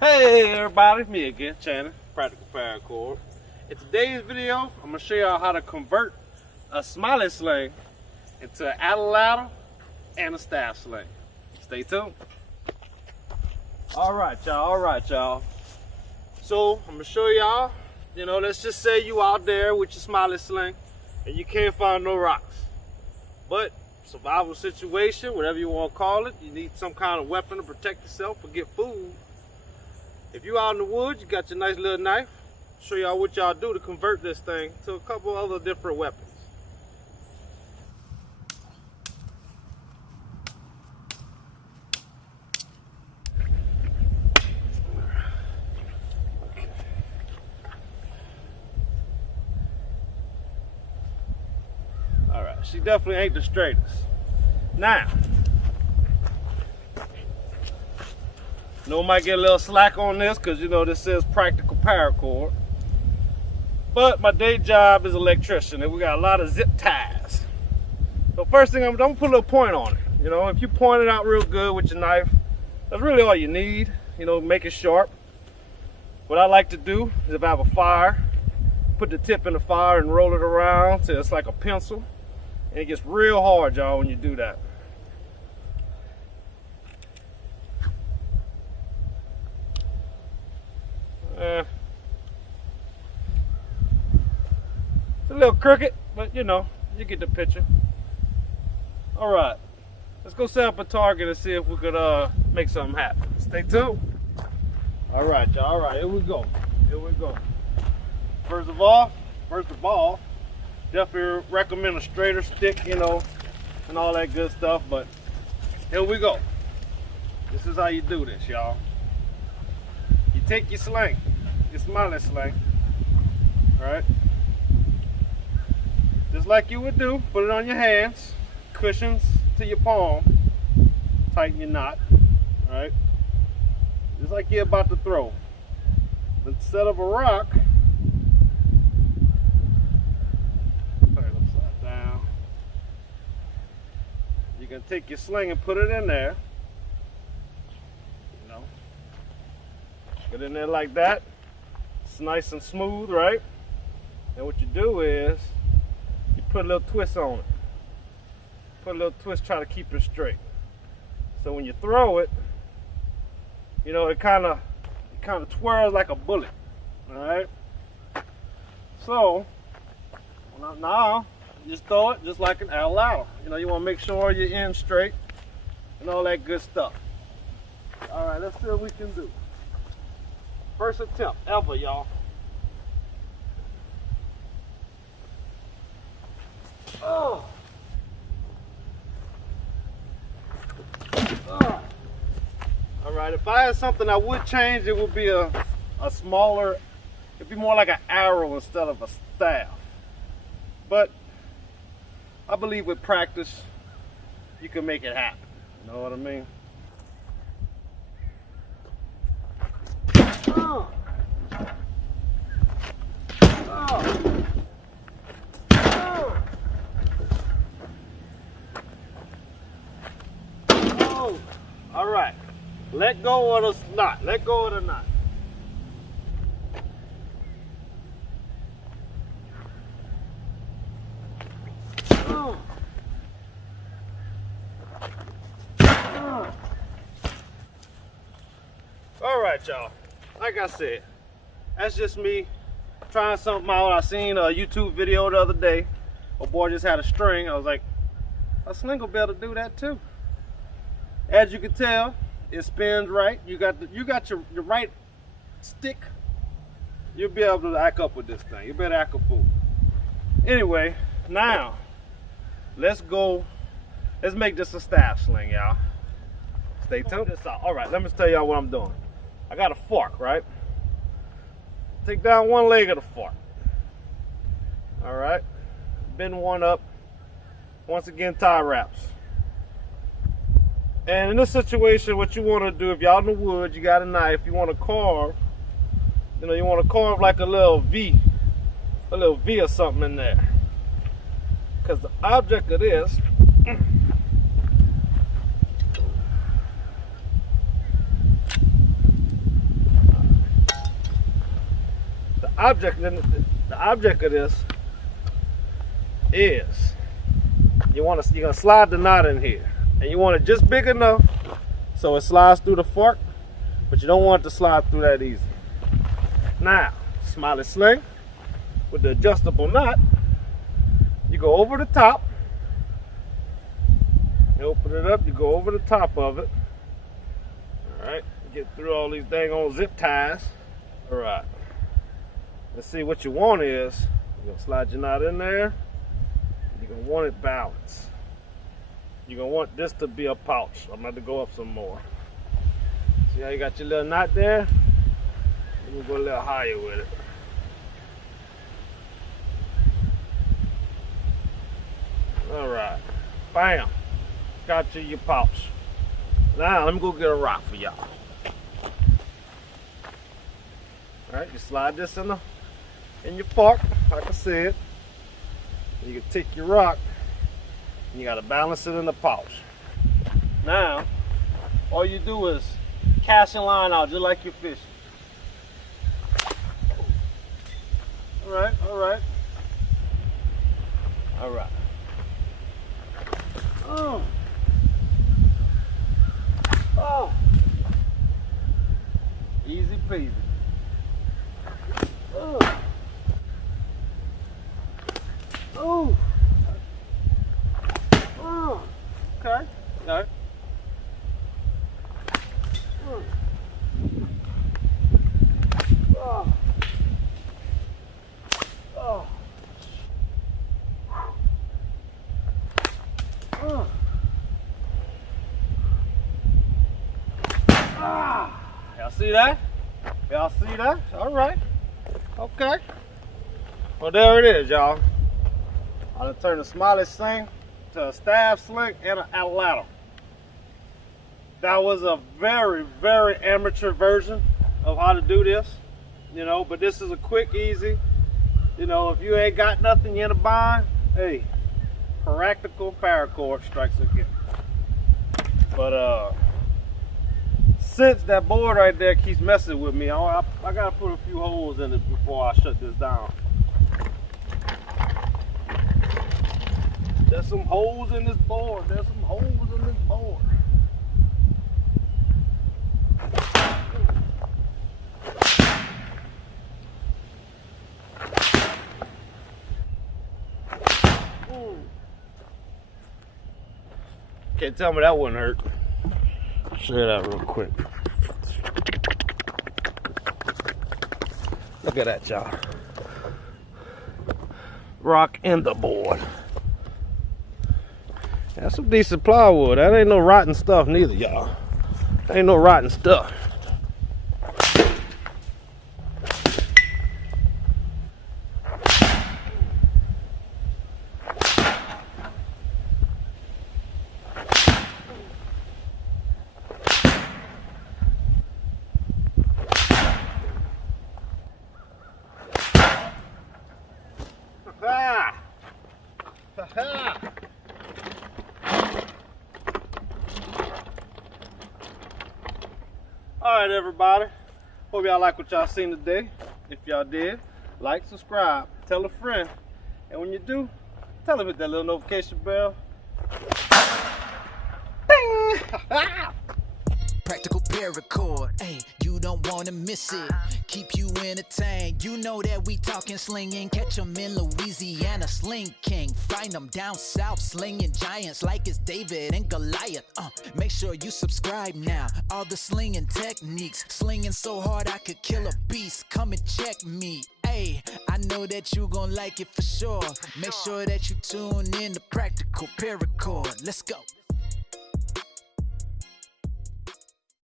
Hey everybody, me again, Channing, Practical Paracord. In today's video, I'm going to show y'all how to convert a smiling sling into an atlatl and a staff sling. Stay tuned. Alright y'all. So, I'm going to show y'all, let's just say you out there with your smiling sling and you can't find no rocks. But, survival situation, whatever you want to call it, you need some kind of weapon to protect yourself or get food. If you out in the woods, you got your nice little knife. Show y'all what y'all do to convert this thing to a couple other different weapons. Alright, she definitely ain't the straightest. Now, might get a little slack on this because this says practical paracord. But my day job is electrician and we got a lot of zip ties. So first thing I'm gonna put a little point on it. If you point it out real good with your knife, that's really all you need. Make it sharp. What I like to do is if I have a fire, put the tip in the fire and roll it around till it's like a pencil. And it gets real hard, y'all, when you do that. It's a little crooked, but you get the picture. Alright, let's go set up a target and see if we could make something happen. Stay tuned. Alright y'all, alright, here we go. First of all, definitely recommend a straighter stick, and all that good stuff, but here we go. This is how you do this, y'all. You take your sling, your smiling sling, right? Just like you would do, put it on your hands, cushions to your palm, tighten your knot, right? Just like you're about to throw. Instead of a rock, put it upside down. You can take your sling and put it in there. Get in there like that. It's nice and smooth, right? And what you do is you put a little twist on it. Put a little twist, try to keep it straight. So when you throw it, it kind of twirls like a bullet. All right. So now you just throw it just like an atlatl. You want to make sure your end's straight and all that good stuff. All right, let's see what we can do. First attempt ever, y'all. Oh. All right, if I had something I would change, it would be a smaller, it'd be more like an arrow instead of a staff. But I believe with practice, you can make it happen. You know what I mean? All right, let go of the knot. Let go of the knot. All right, y'all. Like I said, that's just me trying something out. I seen a YouTube video the other day. A boy just had a string. I was like, a sling will be able to do that too. As you can tell, it spins right. You got your right stick. You'll be able to act up with this thing. You better act a fool. Anyway, now let's make this a staff sling, y'all. Stay tuned. All right, let me tell y'all what I'm doing. I got a fork, right? Take down one leg of the fork. All right, bend one up. Once again, tie wraps. And in this situation, what you want to do, if y'all in the woods, you got a knife, you want to carve, you want to carve like a little V or something in there. Because the object of this object of this is you're gonna slide the knot in here, and you want it just big enough so it slides through the fork, but you don't want it to slide through that easy. Now, Smiling Sling with the adjustable knot, you go over the top, you open it up, you go over the top of it. Alright, get through all these dang old zip ties. Alright, let's see what you want is, you're gonna slide your knot in there, you're gonna want it balanced. You're gonna want this to be a pouch. I'm about to go up some more. See how you got your little knot there? We'll go a little higher with it. Alright, bam, got you your pouch. Now let me go get a rock for y'all. Alright, you slide this in your fork, like I said. You can take your rock, and you gotta balance it in the pouch. Now, all you do is cast your line out just like you're fishing. Alright, alright. Alright. Oh. Oh. Easy peasy. Oh. Oh. Oh. Okay. No. Oh. Oh. Oh. Oh. Ah. Y'all see that? Y'all see that? All right. Okay. Well, there it is, y'all. I'm gonna turn the Smiling Sling to a staff sling and an atlatl. That was a very, very amateur version of how to do this, you know, but this is a quick, easy, you know, if you ain't got nothing you in a bind, hey, practical paracord strikes again. But since that board right there keeps messing with me, I gotta put a few holes in it before I shut this down. There's some holes in this board. There's some holes in this board. Can't tell me that wouldn't hurt. Show you that real quick. Look at that, y'all. Rock in the board. That's some decent plywood. That ain't no rotten stuff neither, y'all. Ain't no rotten stuff. Alright, everybody. Hope y'all like what y'all seen today. If y'all did, like, subscribe, tell a friend. And when you do, tell them hit that little notification bell. Ding! Practical paracord, hey, you don't wanna miss it. Keep you entertained. You know that we talking slinging. Catch 'em in Louisiana, Sling King. Find 'em down south, slinging giants like it's David and Goliath. Make sure you subscribe now. All the slinging techniques, slinging so hard I could kill a beast. Come and check me. Hey, I know that you gon' like it for sure. Make sure that you tune in to Practical Paracord. Let's go.